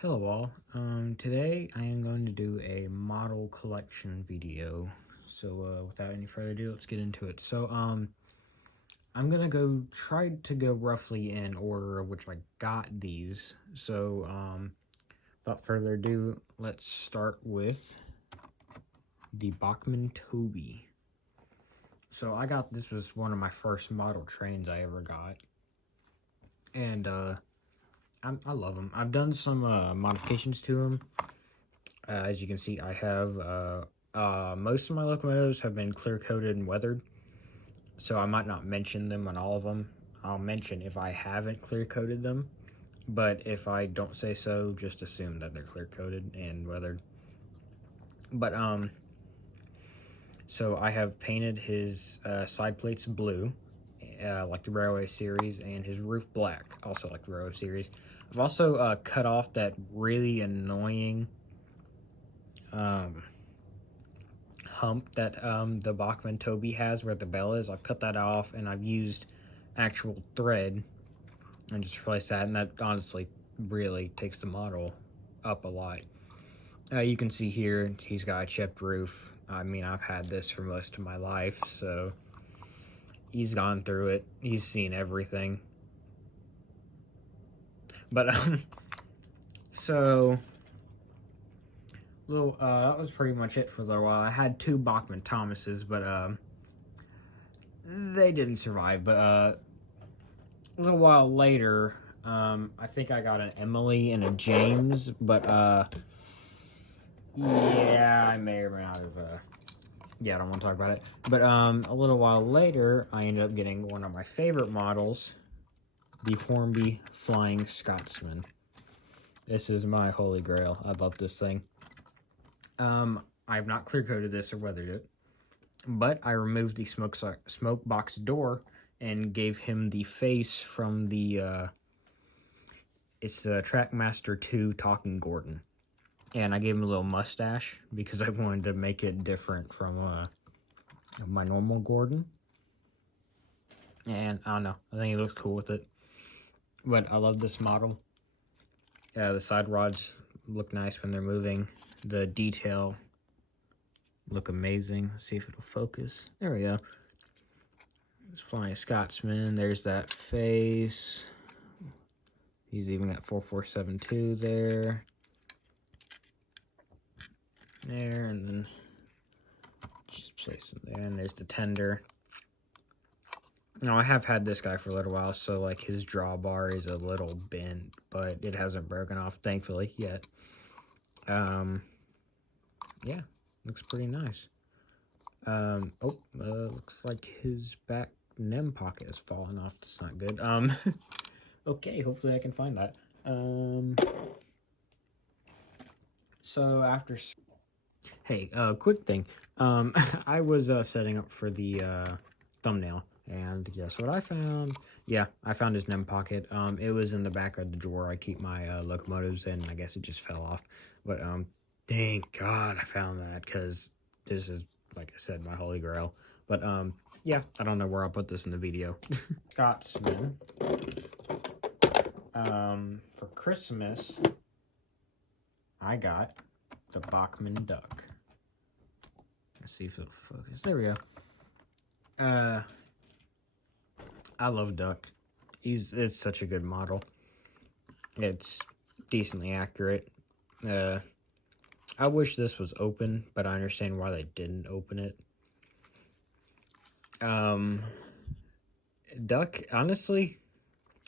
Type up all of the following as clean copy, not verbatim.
Hello all, today I am going to do a model collection video. So without any further ado, let's get into it. So I'm gonna try to go roughly in order of which I got these. So without further ado, let's start with the Bachmann Toby. So this was one of my first model trains I ever got. And I love them. I've done some modifications to them. As you can see, I have most of my locomotives have been clear coated and weathered, so I might not mention them on all of them. I'll mention if I haven't clear coated them, but if I don't say so, just assume that they're clear coated and weathered. But so I have painted his side plates blue, like the Railway Series, and his roof black, also like the Railway Series. I've also cut off that really annoying hump that the Bachmann Toby has where the bell is. I've cut that off and I've used actual thread and just replaced that, and that honestly really takes the model up a lot. You can see here he's got a chipped roof. I mean, I've had this for most of my life, so he's gone through it. He's seen everything. But so that was pretty much it for a little while. I had two Bachmann Thomases, but they didn't survive. But a little while later, I think I got an Emily and a James, but yeah, I may or may not have yeah, I don't want to talk about it. But a little while later, I ended up getting one of my favorite models, the Hornby Flying Scotsman. This is my holy grail. I love this thing. I've not clear coated this or weathered it, but I removed the smoke box door and gave him the face from the it's the Trackmaster 2 Talking Gordon, and I gave him a little mustache because I wanted to make it different from my normal Gordon. And I don't know, I think he looks cool with it. But I love this model. The side rods look nice when they're moving. The detail look amazing. Let's see if it'll focus. There we go. It's Flying Scotsman. There's that face. He's even got 4472 there. There, and then just place him there. And there's the tender. Now, I have had this guy for a little while, so like his drawbar is a little bent, but it hasn't broken off, thankfully, yet. Yeah, looks pretty nice. Looks like his back nem pocket has fallen off. That's not good. Okay, hopefully I can find that. So after, hey, quick thing. I was setting up for the thumbnail, and guess what I found? Yeah, I found his nem pocket. It was in the back of the drawer I keep my locomotives in. I guess it just fell off, but thank God I found that, because this is, like I said, my holy grail. But yeah, I don't know where I'll put this in the video. Scotsman. For Christmas, I got the Bachmann Duck. Let's see if it'll focus. There we go. I love Duck. It's such a good model. It's decently accurate. I wish this was open, but I understand why they didn't open it. Duck, honestly,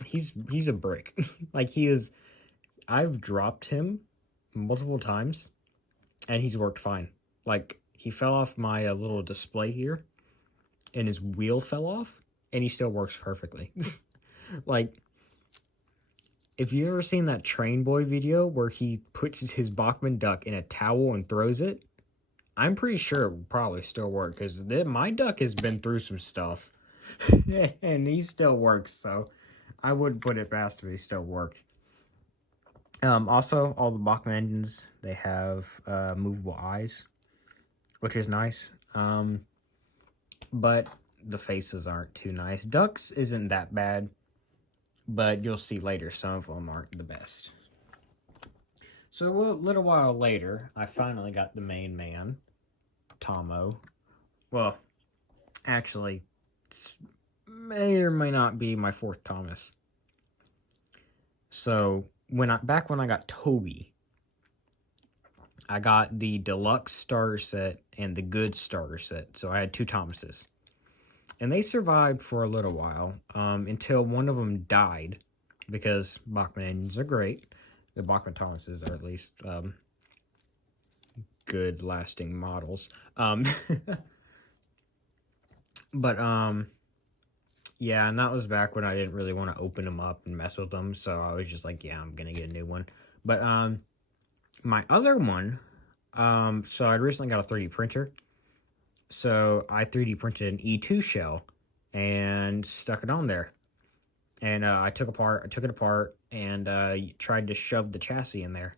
he's a brick. Like, he is. I've dropped him multiple times, and he's worked fine. Like, he fell off my little display here, and his wheel fell off, and he still works perfectly. Like, if you ever seen that Train Boy video where he puts his Bachmann Duck in a towel and throws it, I'm pretty sure it would probably still work, because my duck has been through some stuff, and he still works, so I wouldn't put it past him, he still worked. Also, all the Bachmann engines, they have movable eyes, which is nice. But the faces aren't too nice. Ducks isn't that bad, but you'll see later some of them aren't the best. So a little while later, I finally got the main man, Tomo. Well, actually, it's may or may not be my fourth Thomas. So back when I got Toby, I got the deluxe starter set and the good starter set. So I had two Thomases, and they survived for a little while until one of them died because Bachmann engines are great. The Bachmann Thomases are at least good lasting models. But yeah, and that was back when I didn't really want to open them up and mess with them, so I was just like, yeah, I'm gonna get a new one. But my other one, so I recently got a 3D printer, so I 3D printed an E2 shell and stuck it on there, and I took it apart, and tried to shove the chassis in there.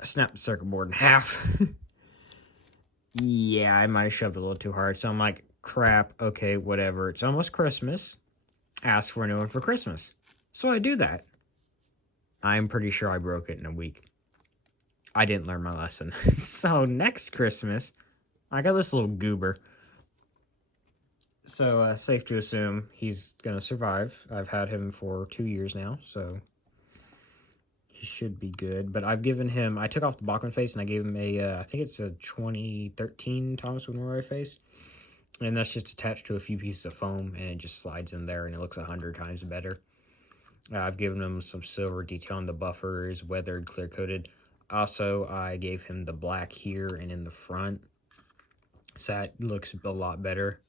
I snapped the circuit board in half. Yeah, I might have shoved it a little too hard, so I'm like, crap, okay, whatever. It's almost Christmas. Ask for a new one for Christmas. So I do that. I'm pretty sure I broke it in a week. I didn't learn my lesson. So next Christmas, I got this little goober. So safe to assume he's going to survive. I've had him for 2 years now, so he should be good. But I've given him, I took off the Bachmann face and I gave him I think it's a 2013 Thomas Woodrow face. And that's just attached to a few pieces of foam, and it just slides in there, and it looks 100 times better. I've given him some silver detail on the buffers, weathered, clear-coated. Also, I gave him the black here and in the front, so that looks a lot better.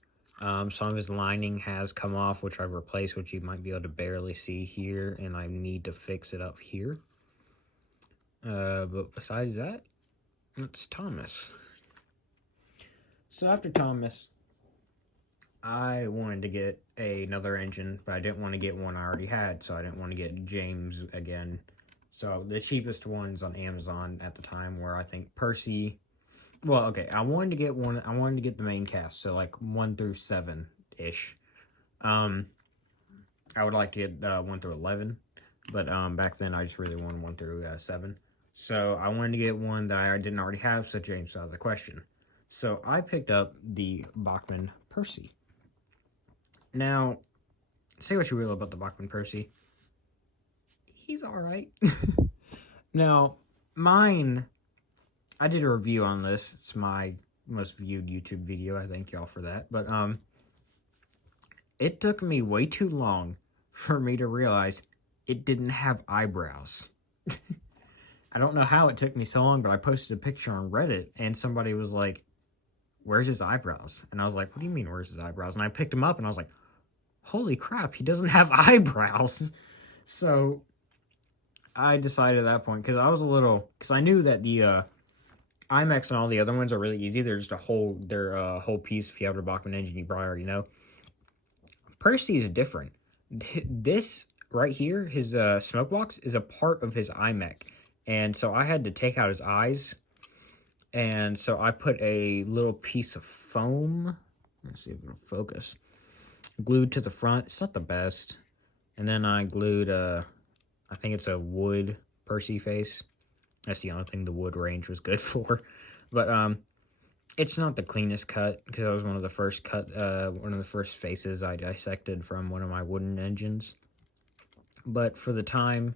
Some of his lining has come off, which I've replaced, which you might be able to barely see here, and I need to fix it up here. But besides that, it's Thomas. So after Thomas, I wanted to get another engine, but I didn't want to get one I already had, so I didn't want to get James again. So the cheapest ones on Amazon at the time were, I think, Percy. Well, okay, I wanted to get one. I wanted to get the main cast, so like 1 through 7 ish. I would like to get 1 through 11, but back then I just really wanted 1 through 7. So I wanted to get one that I didn't already have, so James out of the question. So I picked up the Bachmann Percy. Now, say what you will about the Bachmann Percy. He's alright. Now, mine, I did a review on this. It's my most viewed YouTube video. I thank y'all for that. But, it took me way too long for me to realize it didn't have eyebrows. I don't know how it took me so long, but I posted a picture on Reddit, and somebody was like, where's his eyebrows? And I was like, what do you mean, where's his eyebrows? And I picked him up, and I was like, holy crap, he doesn't have eyebrows. So I decided at that point, because I knew that the IMAX and all the other ones are really easy. They're just a whole piece. If you have a Bachmann engine, you probably already know. Percy is different. This right here, his smoke box, is a part of his iMech. And so I had to take out his eyes. And so I put a little piece of foam. Let's see if it'll focus. Glued to the front. It's not the best. And then I glued I think it's a wood Percy face. That's the only thing the wood range was good for. But it's not the cleanest cut, because that was one of the first faces I dissected from one of my wooden engines. But for the time,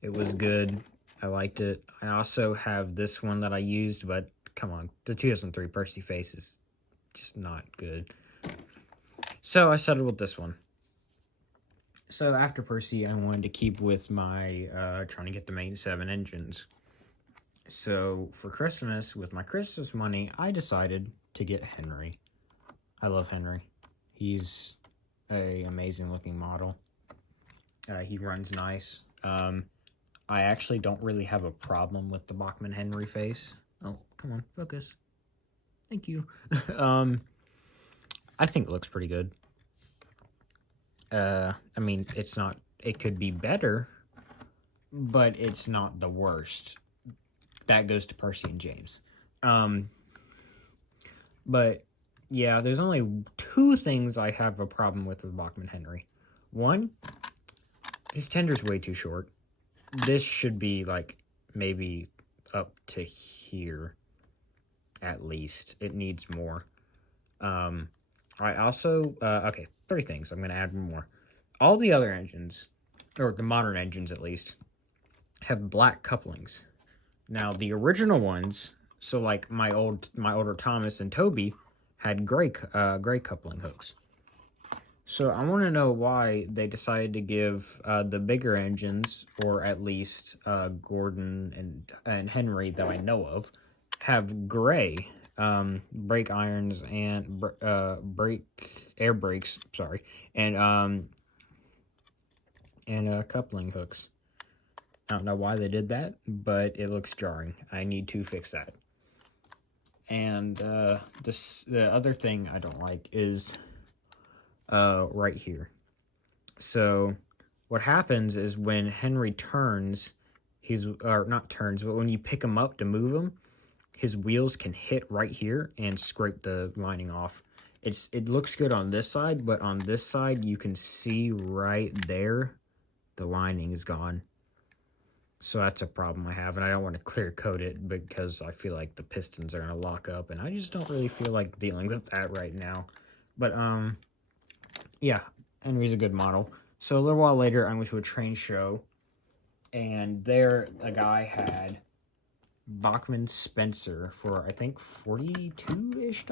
it was good. I liked it. I also have this one that I used, but come on, the 2003 Percy face is just not good. So I settled with this one. So after Percy, I wanted to keep with my trying to get the main 7 engines. So for Christmas, with my Christmas money, I decided to get Henry. I love Henry. He's an amazing looking model. He runs nice. I actually don't really have a problem with the Bachmann Henry face. Oh, come on, focus. Thank you. I think it looks pretty good. I mean, it could be better, but it's not the worst. That goes to Percy and James. But yeah, there's only 2 things I have a problem with Bachmann Henry. One, his tender's way too short. This should be like maybe up to here, at least. It needs more. I also, okay, 3 things. I'm going to add more. All the other engines, or the modern engines at least, have black couplings. Now, the original ones, so like my older Thomas and Toby, had gray coupling hooks. So I want to know why they decided to give the bigger engines, or at least Gordon and Henry that I know of, have gray brake irons and air brakes. Sorry, and coupling hooks. I don't know why they did that, but it looks jarring. I need to fix that. And the other thing I don't like is right here. So what happens is when Henry turns, or not turns, but when you pick him up to move him, his wheels can hit right here and scrape the lining off. It looks good on this side, but on this side you can see right there the lining is gone. So that's a problem I have, and I don't want to clear coat it because I feel like the pistons are going to lock up, and I just don't really feel like dealing with that right now. But, yeah, Henry's a good model. So a little while later, I went to a train show, and there a guy had Bachmann Spencer for, I think, $42-ish.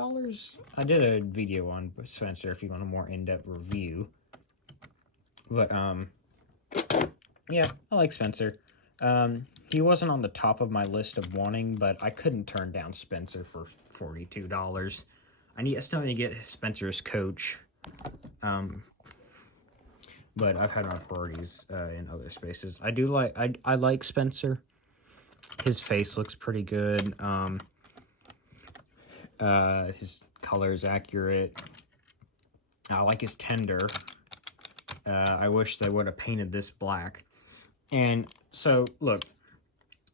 I did a video on Spencer if you want a more in-depth review. But, yeah, I like Spencer. He wasn't on the top of my list of wanting, but I couldn't turn down Spencer for $42. I still need to get Spencer's coach. But I've had my priorities in other spaces. I like Spencer. His face looks pretty good. His color is accurate. I like his tender. I wish they would have painted this black. And so, look,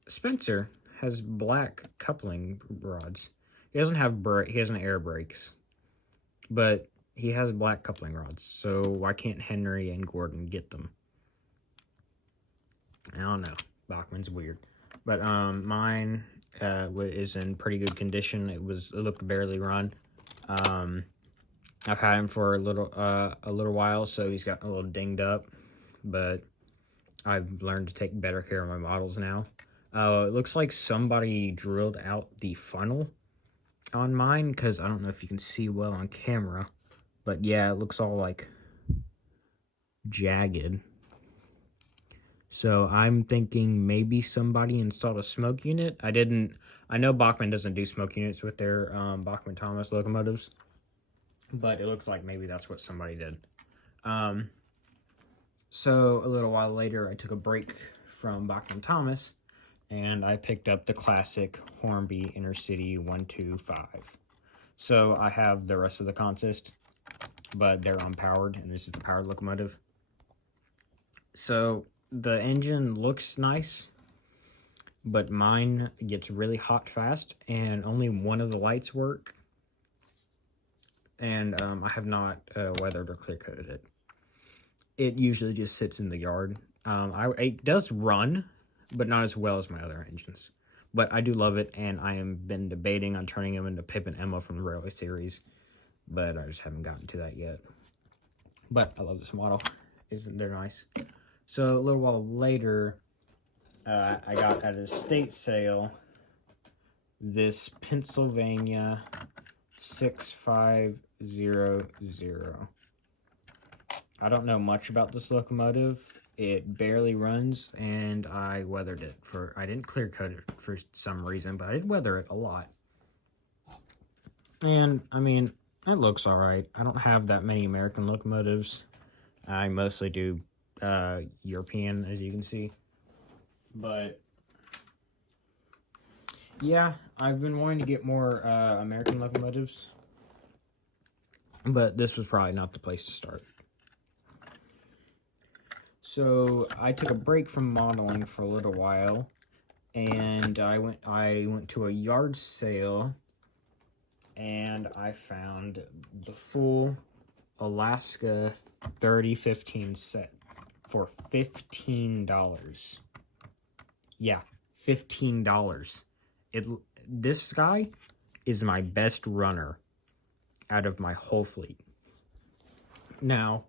Spencer has black coupling rods. He doesn't have air brakes, but he has black coupling rods. So why can't Henry and Gordon get them? I don't know. Bachmann's weird, but mine is in pretty good condition. It looked barely run. I've had him for a little while, so he's got a little dinged up, but I've learned to take better care of my models now. It looks like somebody drilled out the funnel on mine, because I don't know if you can see well on camera, but yeah, it looks all like jagged. So I'm thinking maybe somebody installed a smoke unit. I know Bachmann doesn't do smoke units with their Bachmann Thomas locomotives, but it looks like maybe that's what somebody did. So a little while later, I took a break from Bachmann Thomas, and I picked up the classic Hornby Intercity 125. So I have the rest of the consist, but they're unpowered, and this is the powered locomotive. So the engine looks nice, but mine gets really hot fast, and only one of the lights work. And I have not weathered or clear coated it. It usually just sits in the yard. It does run, but not as well as my other engines. But I do love it, and I have been debating on turning them into Pip and Emma from the Railway series, but I just haven't gotten to that yet. But I love this model. Isn't they nice? So a little while later, I got at an estate sale this Pennsylvania 6500. I don't know much about this locomotive. It barely runs, and I weathered it I didn't clear coat it for some reason, but I did weather it a lot. And, I mean, it looks alright. I don't have that many American locomotives. I mostly do European, as you can see. But, yeah, I've been wanting to get more American locomotives, but this was probably not the place to start. So I took a break from modeling for a little while, and I went to a yard sale, and I found the full Alaska 3015 set for $15. Yeah, $15. This guy is my best runner out of my whole fleet. Now,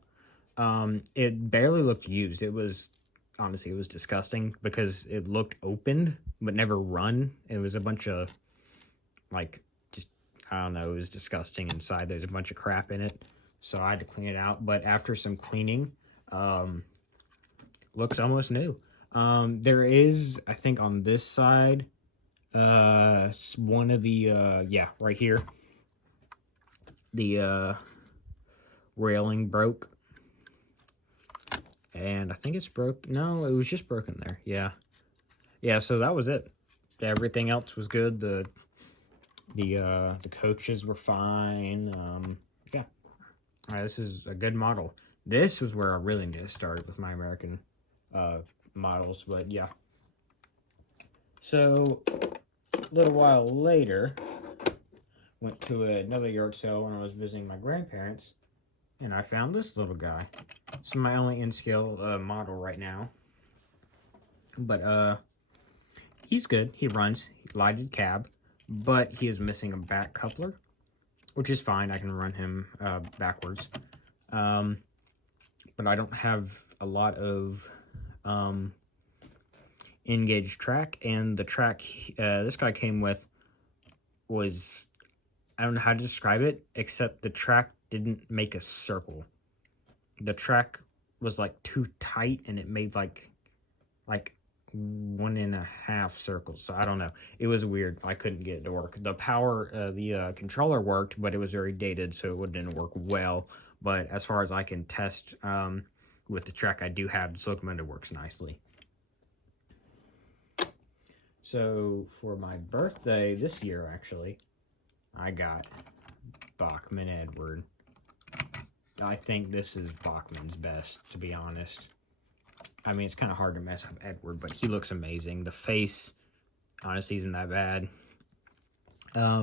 it barely looked used. Honestly, it was disgusting because it looked opened but never run. It was a bunch of, like, just, I don't know, it was disgusting inside. There's a bunch of crap in it, so I had to clean it out. But after some cleaning, looks almost new. There is, I think on this side, one of the, yeah, right here, the, railing broke. And I think it's broke. No, it was just broken there. Yeah. Yeah, so that was it. Everything else was good. The coaches were fine. Yeah. All right, this is a good model. This was where I really need to start with my American models, but yeah. So, a little while later, went to another yard sale when I was visiting my grandparents, and I found this little guy. It's my only in-scale model right now. But, he's good. He runs. Lighted cab. But he is missing a back coupler, which is fine. I can run him backwards. But I don't have a lot of engaged track. And the track this guy came with was, I don't know how to describe it, except the track didn't make a circle. The track was like too tight, and it made like 1.5 circles. So I don't know. It was weird. I couldn't get it to work. The power, the controller worked, but it was very dated, so it didn't work well. But as far as I can test with the track I do have, this locomotive works nicely. So for my birthday this year, actually, I got Bachmann Edward. I think this is Bachmann's best, to be honest. I mean, it's kind of hard to mess up Edward, but he looks amazing. The face, honestly, isn't that bad.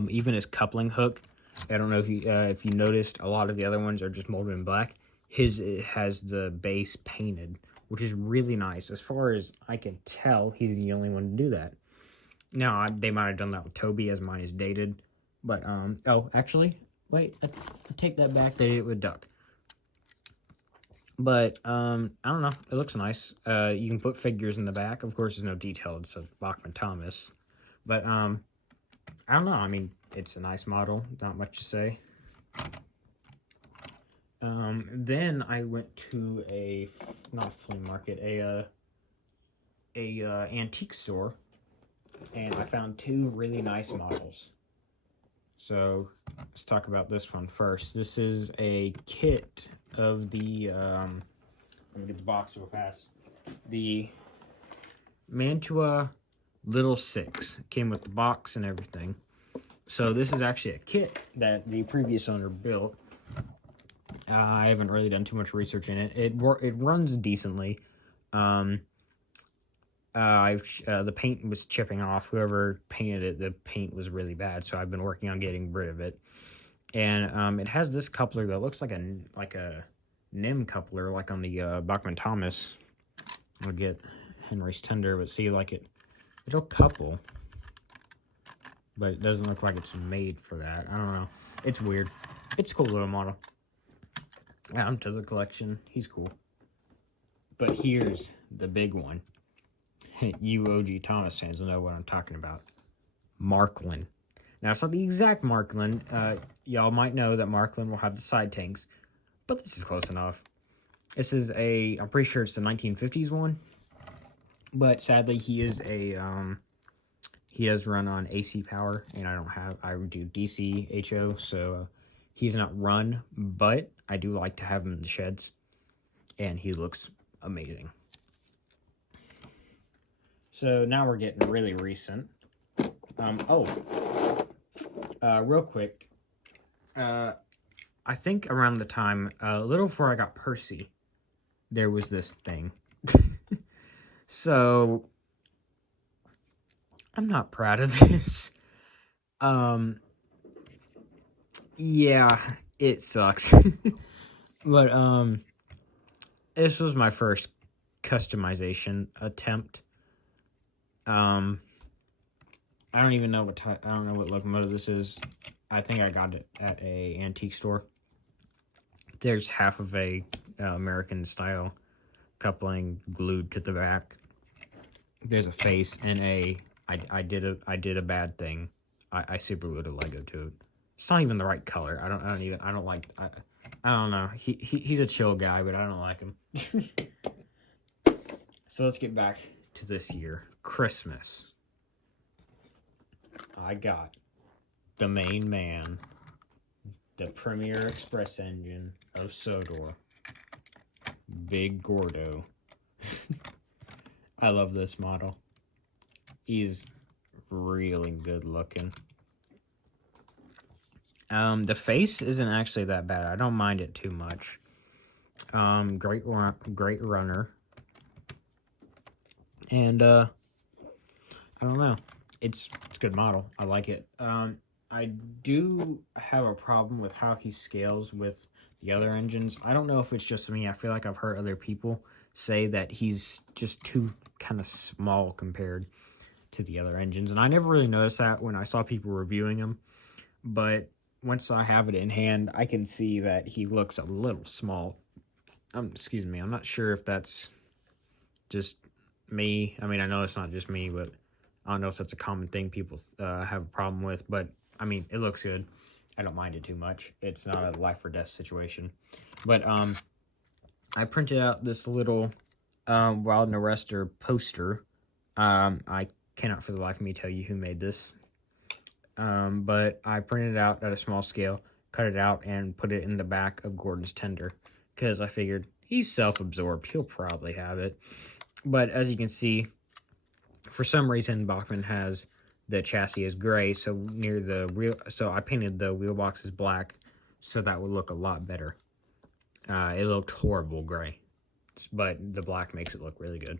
Even his coupling hook, I don't know if you noticed, a lot of the other ones are just molded in black. It has the base painted, which is really nice. As far as I can tell, he's the only one to do that. Now, they might have done that with Toby, as mine is dated. But, oh, actually, wait, I take that back. They did it with Duck. But, I don't know. It looks nice. You can put figures in the back. Of course, there's no detail. It's a Bachmann Thomas. But, I don't know. I mean, it's a nice model. Not much to say. Then I went to not a flea market, a antique store. And I found two really nice models. So, let's talk about this one first. This is a kit of the, let me get the box real fast. The Mantua Little 6. Came with the box and everything. So, this is actually a kit that the previous owner built. I haven't really done too much research in it. It runs decently. The paint was chipping off. Whoever painted it, the paint was really bad, so I've been working on getting rid of it. And it has this coupler that looks like a NIM coupler, like on the Bachmann Thomas. I'll get Henry's Tender, but see, like it'll couple, but it doesn't look like it's made for that. I don't know. It's weird. It's a cool little model. Add him to the collection. He's cool. But here's the big one. You OG Thomas fans will know what I'm talking about. Marklin. Now, it's not the exact Marklin. Y'all might know that Marklin will have the side tanks, but this is close enough. This is I'm pretty sure it's the 1950s one, but sadly he does run on AC power, and I do DC HO, so he's not run, but I do like to have him in the sheds, and he looks amazing. So now we're getting really recent. Real quick. I think around the time, a little before I got Percy, there was this thing. So, I'm not proud of this. Yeah, it sucks. But, this was my first customization attempt. I don't even know I don't know what locomotive this is. I think I got it at a antique store. There's half of a American style coupling glued to the back. There's a face and I did a bad thing. I super glued a Lego to it. It's not even the right color. I don't know. He's a chill guy, but I don't like him. So let's get back to this year. Christmas. I got the main man, the Premier Express engine of Sodor, Big Gordo. I love this model. He's really good looking. The face isn't actually that bad. I don't mind it too much. Great runner. And I don't know. It's a good model. I like it. I do have a problem with how he scales with the other engines. I don't know if it's just me. I feel like I've heard other people say that he's just too kind of small compared to the other engines. And I never really noticed that when I saw people reviewing him. But once I have it in hand, I can see that he looks a little small. Excuse me. I'm not sure if that's just me. I mean, I know it's not just me, but I don't know if that's a common thing people have a problem with. But, I mean, it looks good. I don't mind it too much. It's not a life or death situation. But I printed out this little Wild and Arrestor poster. I cannot for the life of me tell you who made this. But I printed it out at a small scale, cut it out, and put it in the back of Gordon's tender. Because I figured he's self-absorbed. He'll probably have it. But as you can see, for some reason, Bachmann has the chassis as gray, so near the wheel. So I painted the wheel boxes black, so that would look a lot better. It looked horrible gray, but the black makes it look really good.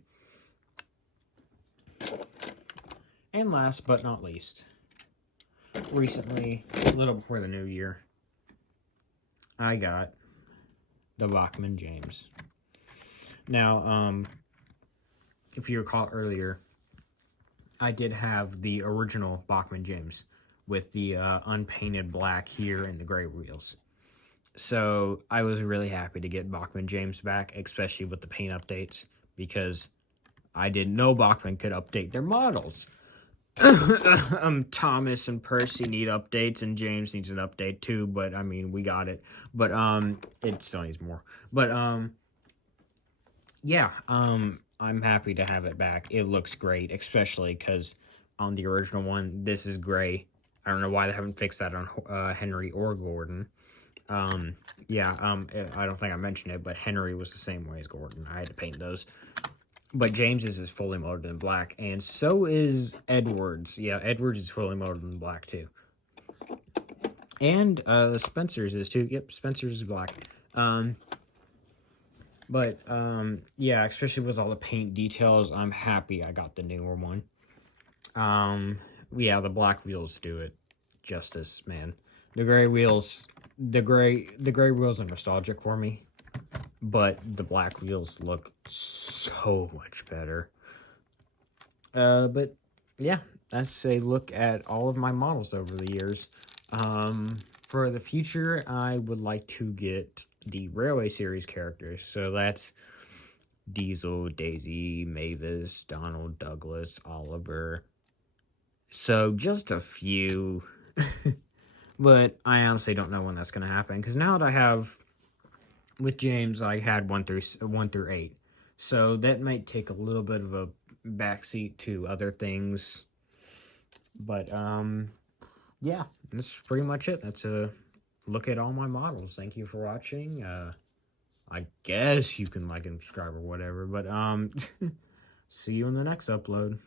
And last but not least, recently, a little before the new year, I got the Bachmann James. Now, if you recall earlier, I did have the original Bachmann James with the unpainted black here and the gray wheels. So I was really happy to get Bachmann James back, especially with the paint updates, because I didn't know Bachmann could update their models. Thomas and Percy need updates, and James needs an update too, but I mean, we got it. But it still needs more. But yeah, I'm happy to have it back. It looks great, especially because on the original one, this is gray. I don't know why they haven't fixed that on Henry or Gordon. Yeah, I don't think I mentioned it, but Henry was the same way as Gordon. I had to paint those. But James's is fully molded in black, and so is Edwards. Yeah, Edwards is fully molded in black, too. And Spencer's is, too. Yep, Spencer's is black. Yeah, especially with all the paint details, I'm happy I got the newer one. Yeah, the black wheels do it justice, man. The gray wheels, the gray wheels are nostalgic for me, but the black wheels look so much better. But yeah, that's a look at all of my models over the years. For the future, I would like to get the Railway Series characters. So that's Diesel, Daisy, Mavis, Donald, Douglas, Oliver. So just a few. But I honestly don't know when that's going to happen. Because now that I have, with James, I had 1 through 8. So that might take a little bit of a backseat to other things. But, yeah, that's pretty much it. That's a look at all my models. Thank you for watching. I guess you can like and subscribe or whatever. But, see you in the next upload.